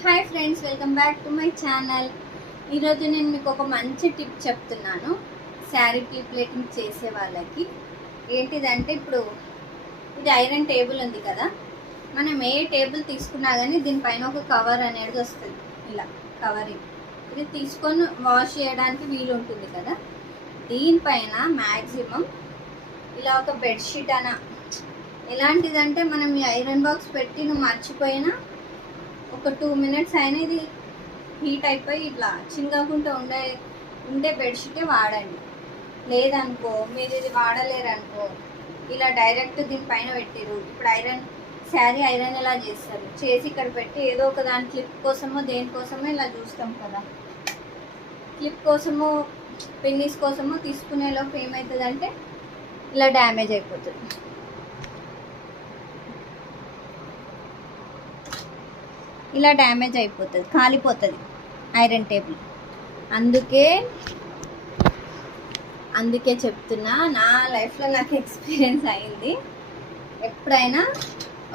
Hi friends, welcome back to my channel. ఈరోజు నేను మీకు ఒక మంచి టిప్ చెప్తున్నాను శారీ ప్లేటింగ్ చేసే వాళ్ళకి. ఏంటిదంటే, ఇప్పుడు ఇది ఐరన్ టేబుల్ ఉంది కదా, మనం ఏ టేబుల్ తీసుకున్నా కానీ దీనిపైన ఒక కవర్ అనేది వస్తుంది. ఇలా కవరింగ్ ఇది తీసుకొని వాష్ చేయడానికి వీలు ఉంటుంది కదా. దీనిపైన మ్యాక్సిమం ఇలా ఒక బెడ్షీట్ ఎలాంటిదంటే, మనం ఈ ఐరన్ బాక్స్ పెట్టి నువ్వు మర్చిపోయినా ఒక 2 minutes అయినా ఇది హీట్ అయిపోయి ఇట్లా చింగకుండా ఉండే బెడ్షీటే వాడండి. లేదనుకో, మీరు ఇది వాడలేరనుకో, ఇలా డైరెక్ట్ దీనిపైన పెట్టిరు. ఇప్పుడు శారీ ఐరన్ ఎలా చేస్తారు, చేసి ఇక్కడ పెట్టి ఏదో ఒక దాని క్లిప్ కోసమో దేనికోసమో ఇలా చూస్తాం కదా, క్లిప్ కోసమో పిన్నీస్ కోసమో తీసుకునేలోపు ఏమవుతుందంటే ఇలా డ్యామేజ్ అయిపోతుంది. ఇలా డ్యామేజ్ అయిపోతుంది, కాలిపోతుంది ఐరన్ టేబుల్. అందుకే చెప్తున్నా, నా లైఫ్లో నాకు ఎక్స్పీరియన్స్ అయింది. ఎప్పుడైనా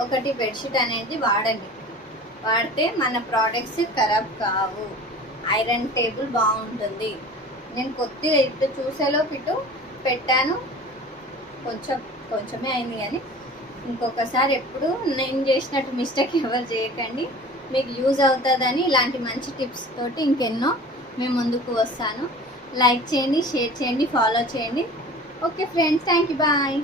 ఒకటి బెడ్షీట్ అనేది వాడండి, వాడితే మన ప్రోడక్ట్స్ ఖరాబ్ కావు, ఐరన్ టేబుల్ బాగుంటుంది. నేను కొద్దిగా ఇటు చూసేలోపు ఇటు పెట్టాను, కొంచెమే అయింది. కానీ ఇంకొకసారి ఎప్పుడు నేను చేసినట్టు మిస్టేక్ ఎవరు చేయకండి. మీకు యూజ్ అవుతుందని ఇలాంటి మంచి టిప్స్ తోటి ఇంకెన్నో మేము ముందుకు వస్తాను. లైక్ చేయండి, షేర్ చేయండి, ఫాలో చేయండి. Okay friends, thank you, bye.